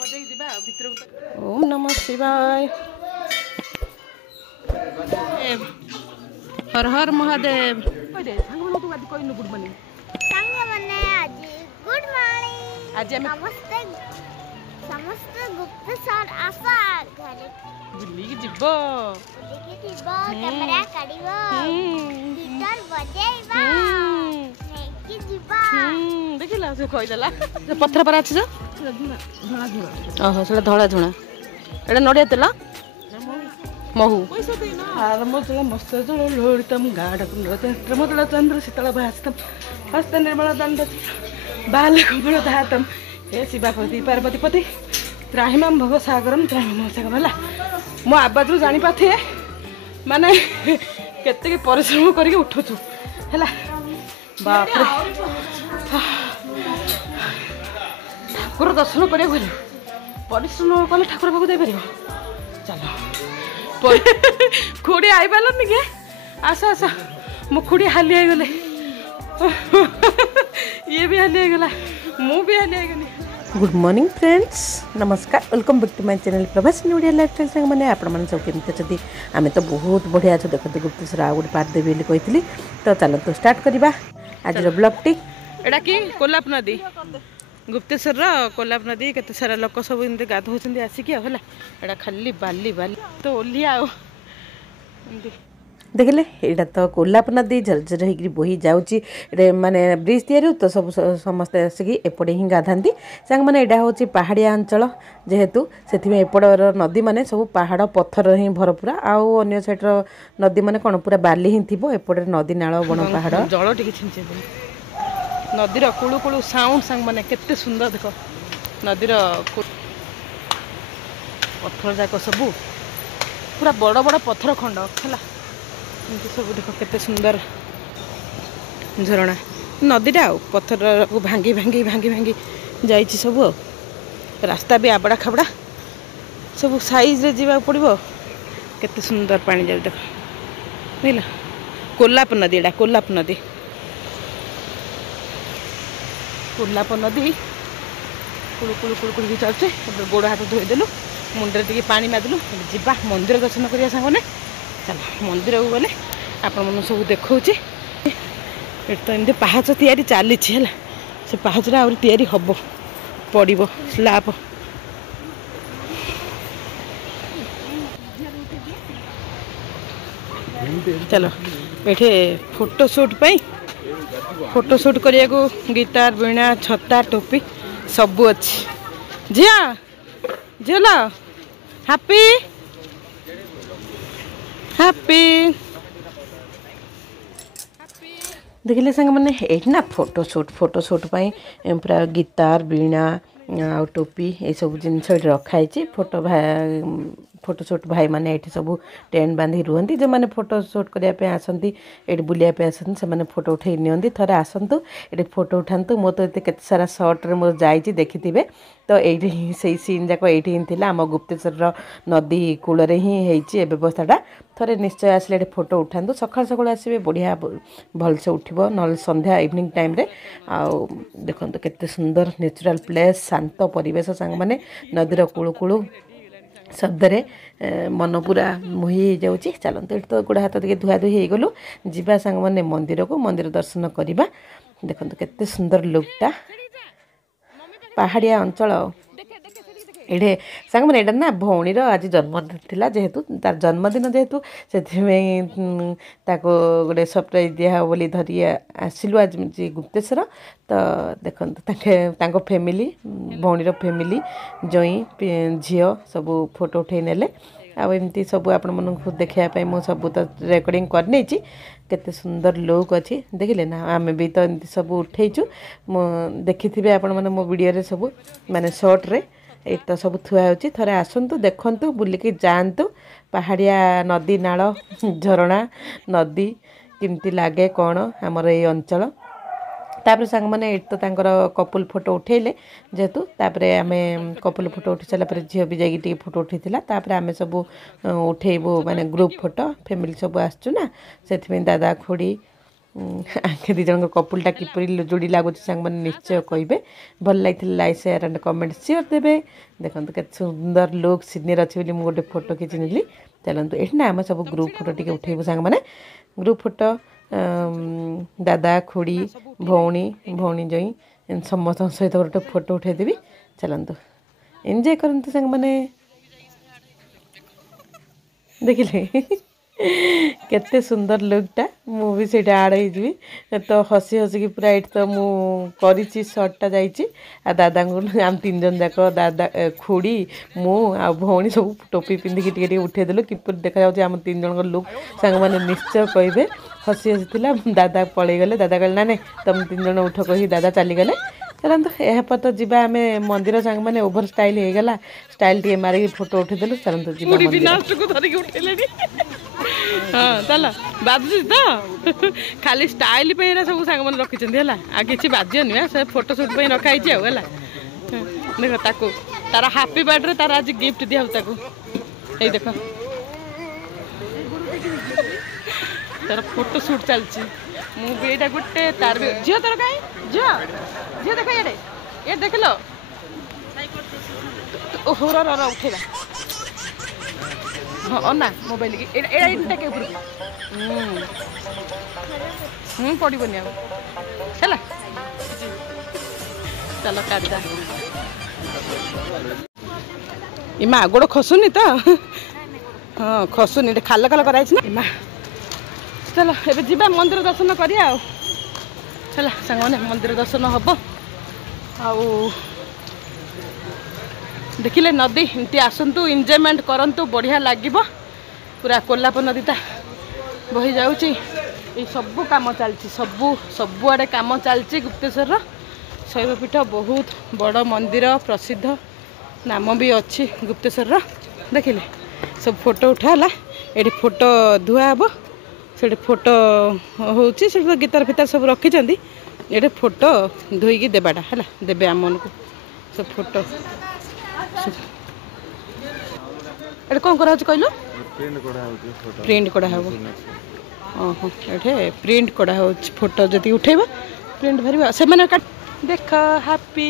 ओम नमः शिवाय। हर हर महादेव। Good morning. आज समस्त गुप्तेश्वर आशा घरे बुलिकी जिवो कैमरा काढिबो गिटार बजेइबो नेकी जिवो देखिला से कहिदला पत्थर पर अछि धळा धुणा ओहो सेटा धळा धुणा एटा नडिया तेल महू आरंभ चला मस्त लोड़ितम गाढ़ चंद्र शीतल भास्तम हस्त निर्मल दंड बाल कमल धातम हे शिवापति पार्वती पति त्राहिमाम भव सागरम त्राहिमाम सागर है मो आवाज जानी पाथे माने केते परिश्रम करके उठुछु है बाप ठाकुर दर्शन करिया गले परिश्रम कले ठाकुर पाखु जाई परिबो चलो खुड़ी आई पारनी के आस आस मो खुड़ी हाली आई गले ये भी हाली आई गला मु भी हाली आई गली। गुड मॉर्निंग फ्रेंड्स, नमस्कार, welcome back to my channel Prabhasini Odia lifestyle संग माने आपण मन सब केमते छथि। आमे तो बहुत बढ़िया छ देखते गुप्तेश्वर आ गुड पार देबे ବୋଲି कहितली तो चलो तो स्टार्ट करिबा आज रो ब्लॉग टी। एडा की कोल्लाप नदी गुप्तेश्वर रो कोल्लाप नदी केते सारा लोक सब इनते गाधो होचंदी आसी कि होला एडा खाली बाली बाली तो ओलिया देखले एटा तो कोल्लाप नदी झरझर होगी बोही जाऊँगी माने ब्रिज तैयारी तो सब समस्त आसिकी एपटे ही गाधाती सांग मैंने यहाँ हूँ पहाड़िया अंचल जेहेतु से एपटर नदी माने सब पहाड़ पत्थर ही भरपूरा आउ अन्य साइड नदी माने कौन पूरा बाली ही थी एपटे नदी नाल बण पहाड़ जल टी छिंचे नदीर कुलु कुलु साउंड सांग माने केते सुंदर देख नदीर पत्थर जाक सब पूरा बड़ बड़ पत्थर खंड है सब देख केते सुंदर झरणा नदीटा पत्थर को भांगी भांगी भांगी भांगी जाइए सब रास्ता भी आबड़ा खाबड़ा सब साइज रे जीवा पड़ो केते सुंदर पानी जाए देख बुझल कोल्लाप नदी एटा कोल्लाप नदी कुलु कुलु कुलु कुलु चलचे गोड़ हाथ धोईदेलु मुंडे टे पानी मारदेलु जीवा मंदिर दर्शन करिया सांगने चलो मंदिर को गले आपण मन सब देखौचे तो एमती पहाच तैयारी चली से पहाचरा आउरी तैयारी हम पड़ो स्लाप चलो ये फोटोशूट फोटोशूट करिया को गिटार बीणा छता टोपी सब अच्छी झिया झिला हैप्पी हैप्पी देखिले संग मैंने ये ना फोटोशूट पूरा गिटार बीणा आ टोपी ये सब जिनस रखाई फोटोशूट भाई माने ये सब टेंट बांधी रुहंती जो मैंने फोटोशूट करने आसती ये बुलाइपे आसती से फोटो उठे नि थे आसतु ये फोटो उठातु मो तो ये सारा सर्ट्रे मोर जाइए देखिथे तो ये से सीन जाक ये आम गुप्तेश्वर नदी कूल ही व्यवस्थाटा थे निश्चय आसिले ये फोटो उठातु सकाल सकाल आसवे बढ़िया भलसे उठब ना संध्या इवनिंग टाइम रे आउ देखो केते सुंदर नेचुरल प्लेस शांत परिवेश सांग माने नदीर कूलु कूलु शब्दरे मन पूरा मोही जाऊँगी चलते तो गोड़ हाथ टे धुआ धुई गलु जीवा सांग माने मंदिर को मंदिर दर्शन करवा देखो केते सुंदर लुकटा पहाड़िया अंचल ये सांग मैंने यहाँ ना भौणीर आज जन्मदिन थिला जेहेतु तार जन्मदिन जेहेतु से गोटे सरप्राइज दिया बोली धरी आसिलु आज गुप्तेश्वर तो देखो फैमिली भौणीर फैमिली जई झील सब फोटो उठे नेले आमती सब आपण मन देखापी मुझे सब तो रेकर्डिंग करनी केते सुंदर लुक अच्छी देखिले ना आम भी तो एमती सब उठेचु देखी आपण मैंने मो वीडियो सब माने शॉर्ट रे ये तो सब थुआ होची थरे आसंतु देखंतु बुलिकी जांतु पहाड़िया नदी नाल झरणा नदी किमती लागे कौन आमर ये अंचल तापर सांग मैंने तो तांकर कपुल फोटो उठेले जेहेतु तापर आम कपुल फोटो उठी सारा झील भी जाइए फोटो उठेला तापर आम सब उठेबू माने ग्रुप फोटो फैमिली सब आसचुना से दादा खुड़ी दी जन कपुलटा किपरि जोड़ी लगुच सांग मैंने निश्चय कहे भल लगी like share and comment share देवे देखो के सुंदर लुक सीनियर अच्छे बोली गोटे फोटो खींची नेली चलतु ये ना आम सब ग्रुप फोटो टी उठेबू सांग मैंने ग्रुप फोटो दादा खुड़ी भौणी भौणी जई समस्त सहित गोटे फोटो उठेदेवी चलतु एंजॉय करते सांग मैंने देखिले केते सुंदर लुकटा मुझे से आड़ हो तो हसी हसिकी पूरा ये तो मुझे सर्टटा जा दादा आम 3 जन जाक दादा खुड़ी मु आ भौणी सब टोपी पिंधिकी टे उठेदेलु किपर देखा आम 3 जन लुक सांग मैंने निश्चय कहे हसी हसी था दादा पलि गले दादा कहले ना तुम 3 जन उठ कही दादा चलीगले चलते यह तो जी आम मंदिर सांग मैंने ओभर स्टाइल हो गला स्टाइल टे मारिक फोटो उठेदेलु चलते जी हाँ चल बाजुची तो खाली स्टाइल पे सब सांग मैंने रखी है आ कि बाजनी से फोटो शूट पे रखाई है देख ताको तार हापी बर्थडे तार आज गिफ्ट दिया ताको ये देख तार फोटो शूट चलती मुझे गोटे तार भी झील तोर कहीं झील देख ये देख लो ओहो उठेगा हाँ ना मोबाइल की टेके पड़ोनी है चलो काटा इमा गोड़ खसुनी तो हाँ खसुनी खाल खाल कराई ना इमा चलो एबे जीवा मंदिर दर्शन करिया चला सांग मंदिर दर्शन हम आउ देखिले नदी एमती आसतु एंजॉयमेंट करंतु बढ़िया लगे पूरा कोल्लाप नदीटा बही जाऊँच सबू कम चलती सबुआड़े कम चलती गुप्तेश्वर शैवपीठ बहुत बड़ मंदिर प्रसिद्ध नाम भी अच्छी गुप्तेश्वर देखिले सब फोटो उठाला ये फोटो धुआ हम से फोटो हूँ गीतार फितार सब रखी ये फोटो धोईकी देवाटा है देवे आम मन को सब फोटो ये कौन करा कहलु प्रिंट करा ओहो ये प्रिंट करा फोटो जदि उठेबा प्रिंट भरवा से देख हैप्पी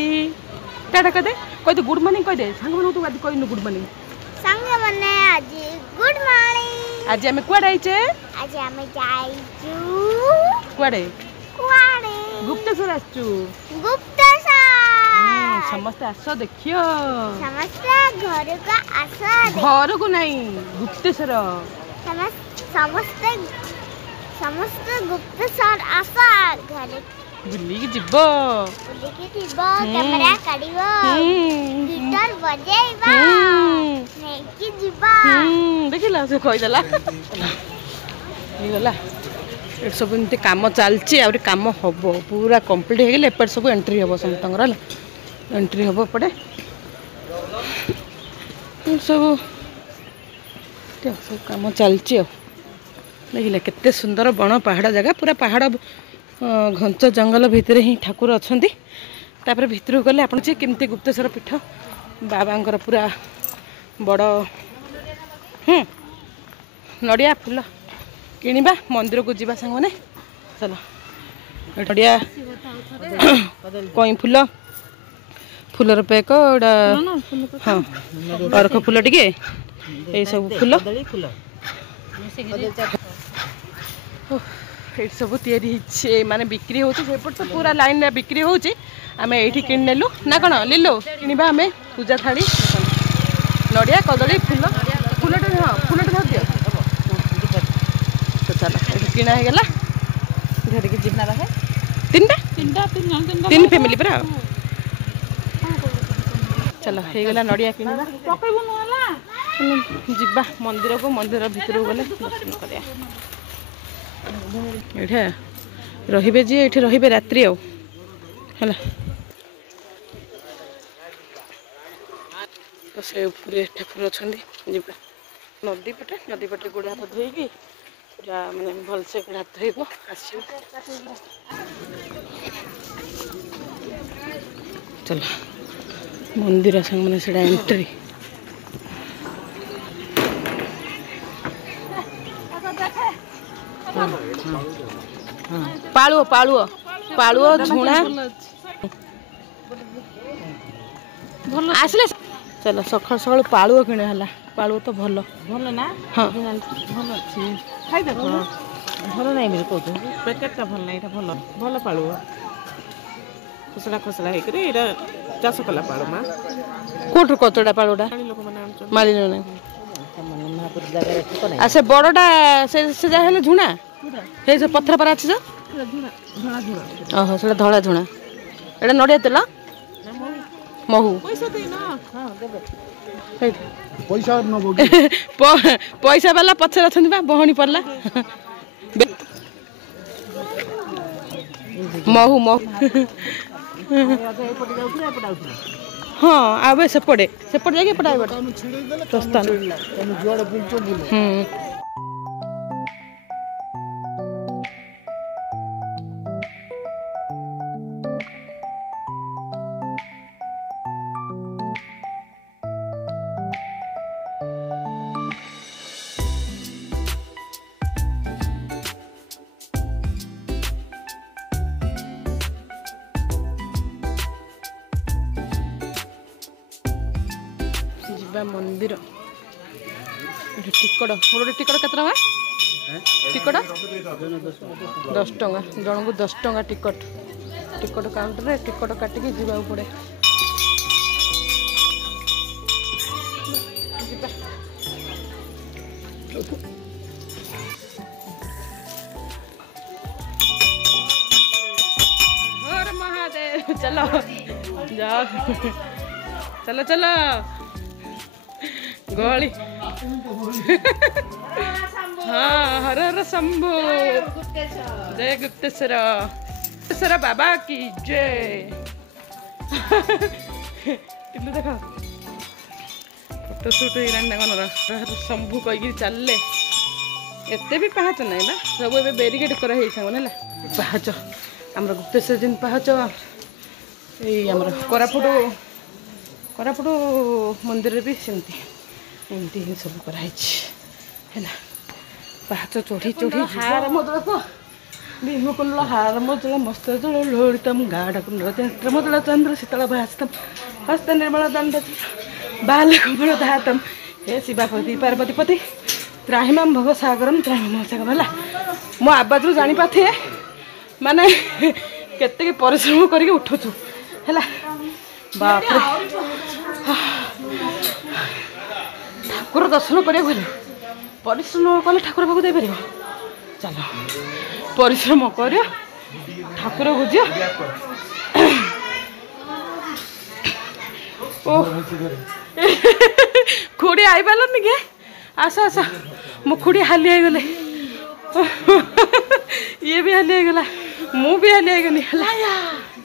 टाटा कदे कह गुड मॉर्निंग कह दे सांग मन तू आज कहनु गुड मॉर्निंग सांग मने आज गुड मॉर्निंग आज हमें कुआडे आइचे आज हमें जाइचू कुआडे कुआडे गुप्तेश्वर आछू गुप्तेश्वर समस्त आस देखियो समस्त घर का आस घर को नहीं गुप्तेश्वर समस्त समस्त गुप्तेश्वर आस घर बुलिकी जीव कैमरा काढ़िबो गिटार बजेइबो नेकी जीबो देखिला से कहिदला गला ये सब एमती काम चलती आ काम हम पूरा कंप्लीट हो गले एपट सब एंट्री हम समस्त एंट्री हम एपटे सब सब काम चलती देखिले केते सुंदर बण पहाड़ जगह पूरा पहाड़ घंच जंगल भितर ही ठाकुर अच्छा तापर भितर गले आप केमती गुप्तेश्वर पीठ बाबांकर पूरा बड़ नड़िया फूल किणवा मंदिर को जीवा सांग मैंने चलो नड़िया कई फूल फूलर पैक हाँ अरख फूल टे ये सब फूल ये सब माने बिक्री हो तो पूरा लाइन रे बिक्री हो आम ये कि नेलु ना कौन लीलो किणवा आम पूजा थाड़ी नड़िया कदली फूल फूलटे हाँ फूलटे धर दियो तो चलो ये किणा हो गला धरिकी जीना रहे तीन फैमिली पूरा चलो हो गला नड़िया किणवा जीवा मंदिर को मंदिर भितर गले दर्शन करिया ये रही जी ये रही रात्रि है तो से ऊपर ठाकुर अच्छा नदी पटे गोड़ हाथ धोईकी पूरा माने भलसे गोड़ हाथ धोब आस चलो मंदिर संग मैंने से एंट्री हाँ ପାଳୁଅ ପାଳୁଅ ପାଳୁଅ ଝୁଣା ଭଲ ଆସିଲେ ଚାଲ ସକାଳୁ ସକାଳୁ ପାଳୁଅ କିଣା ହେଲା ପାଳୁଅ ତ ଭଲ ଭଲ ନା ହଁ ଭଲ ଅଛି ଖାଇଦେ ଭଲ ନାହିଁ ବୋଲି କହୁଛନ୍ତି ପ୍ୟାକେଟଟା ଭଲ ନାହିଁ ଏଇଟା ଭଲ ଭଲ ପାଳୁଅ ଖସଡ଼ା ଖସଡ଼ା ହେଇକରି ଏଇଟା ଚାଷ କଲା ପାଳୁ ମା କୋଉଠୁ କଚଡ଼ା ପାଳୁଟା ଲୋକମାନେ ଆଣୁଛନ୍ତି ମାଳି ଜଣେ ମହାପୁର ଜାଗାରେ ଠକ ନାହିଁ ଆଉ ସେ ବଡ଼ଟା ସେ ଯାହା ହେଲେ ଝୁଣା ସେଇ ସବୁ ପଥର ପରା ଅଛି ଓହୋ ସେଇଟା ଧଳା ଝୁଣା ଏଇଟା ନଡ଼ିଆ ତେଲ ମହୁ ପଇସା ବାଲା ପଛରେ ଅଛନ୍ତି ବା ବହଣି ପଡ଼ିଲା ମହୁ ମହୁ ହଁ ଆଉ ସେପଟେ ସେପଟେ ଯାଇକି ଏପଟେ ଆଇବ ପ୍ରସ୍ଥାନ ଯିବା ମନ୍ଦିର ଟିକଟ ଗୋଟେ ଟିକଟ କେତେ ଟଙ୍କା ଟିକଟ 10 ଟଙ୍କା ଜଣଙ୍କୁ 10 ଟଙ୍କା ଟିକଟ ଟିକଟ କାଉଣ୍ଟରରେ ଟିକଟ କାଟିକି ଯିବାକୁ ପଡ଼େ हर महादेव चलो जाओ चलो चलो गली हाँ हर हर शंभु जय गुप्तेश्वर बाबा की जय टिल्लू देख फोटो शूट हो शंभु कहीकि चलले एते भी पाहाच नहीं ना सब ए बेरिकेड कराई है पाहाच आम गुप्तेश्वर जिन पाहाच आमर कोरापुट मंदिर भी सेमती एमती सब कराई पाहाच चढ़ी चढ़ी हार मदल भीमकुंड हार मदल मस्त लोड़ितम गाढ़ कुंड चंद्रमदल चंद्र शीतल भास्तम हस्त निर्मल दंड बालकमल धातम हे शिवापति पार्वतीपति त्राहिमाम भोग सागरम त्राहिमाम सागर है मो आवाज रू जानी पाथे माने केते परिश्रम करके उठुछु है बाप रे ठाकुर दर्शन करिया गले परिश्रम कले ठाकुर पाक दे परिबो चलो परिश्रम कर ठाकुर बुझियो ओ खुड़ी आई पारलनि के आस आस मो खुड़ी हाली आई गले ये भी हाली आई गला मु भी हाली आई गनी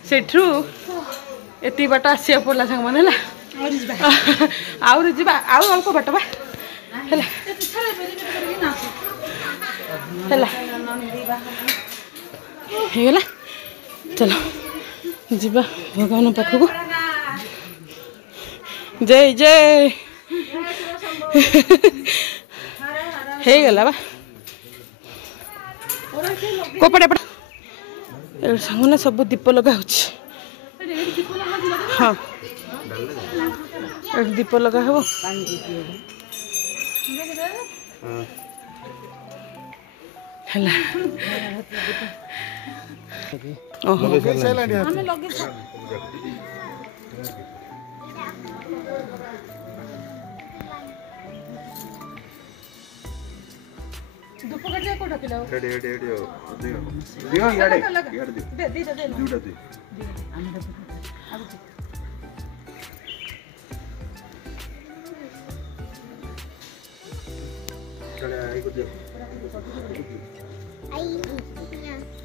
सेठू एति बाट आसिया पड़ला संग मन आउरी जीवा आउ अल्प बाट बा हेला चलो जीवा भगवान पाखक जय जय हेगला बा कोपड़े पड़ा सांगने सब दीप लगा हाँ दीप लगा हो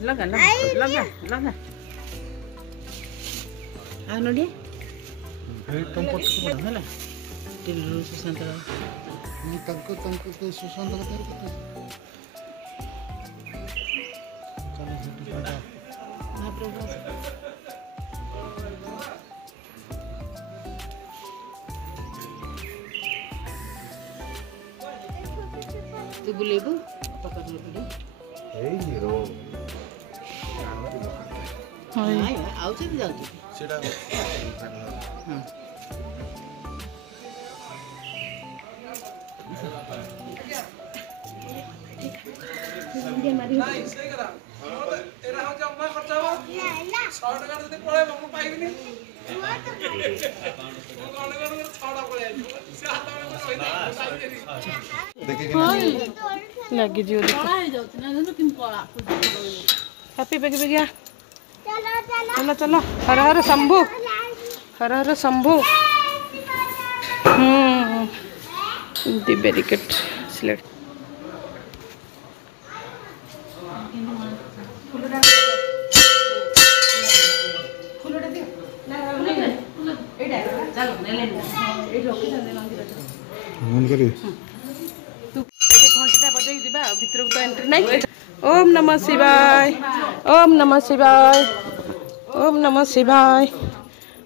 लगा लगा लगा लगा आनोडी तुम पट होला टिल्लू सुशांत नि तंको के सुशांत का तेरे को चलो हिट बड़ा ना प्रभु तू बुलेबू पकड़ ले पड़ी ए हीरो लगी जी हैप्पी बेगी बेगिया चलो चलो हर हर शंभू हर हर शंभू दी बैरिकेड सिलेक्ट घंटा बजे भर तो एंट्री नहीं। ओम नमः शिवाय ओम नमः शिवाय ओम नमः शिवाय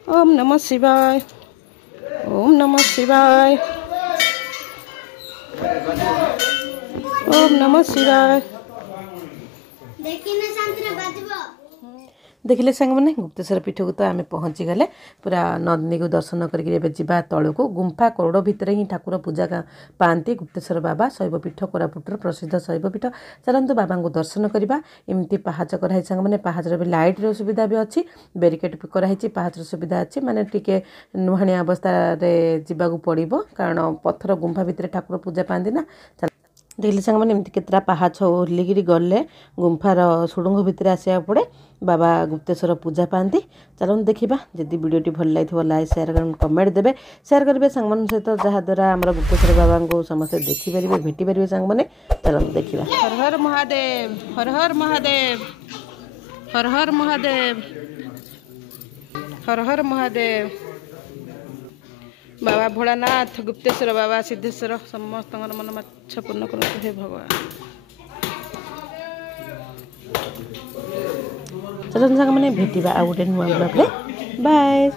ओम नमः शिवाय ओम नमः शिवाय ओम नमः शिवाय। देखिले सांग मैंने गुप्तेश्वर पीठ को तो आम पहुँची गले पूरा नंदी को दर्शन करके जा तल को गुंफा कोड़ भितर ही ठाकुर पूजा पाती गुप्तेश्वर बाबा शैवपीठ कोरापुटर प्रसिद्ध शैवपीठ। चलतु बाबा को दर्शन करवा एमती पहाच कराई सांग मैंने पहाचर भी लाइट्र सुविधा भी अच्छी बैरिकेड भी कराई पहाचर सुविधा अच्छी माने टिके नुहाणिया अवस्था जावाक पड़ो कारण पत्थर गुंफा भितर ठाकुर पूजा पाती ना। देखिले सांग मैंने एमती केतरा पहाच ओह्लिकी गले गुंफार सुड़ुंग भितर आसा पड़े बाबा गुप्तेश्वर पूजा पाती। चलो देखा जदि वीडियोटी भल लगी लाइक शेयर कमेंट देवे शेयर करेंगे सांग मान सहित जहाद्वारा आम गुप्तेश्वर बाबा को समस्त देखिपारे भेटिपारे सांग मैंने। चलो देखा हर हर महादेव हर हर महादेव हर हर महादेव हर हर महादेव। बाबा भोलानाथ गुप्तेश्वर बाबा सिद्धेश्वर समस्त मन मच्छा पूर्ण करते हे भगवान। चलो सांग मैंने भेटा आ गोटे नुआ ब्लॉग बाय।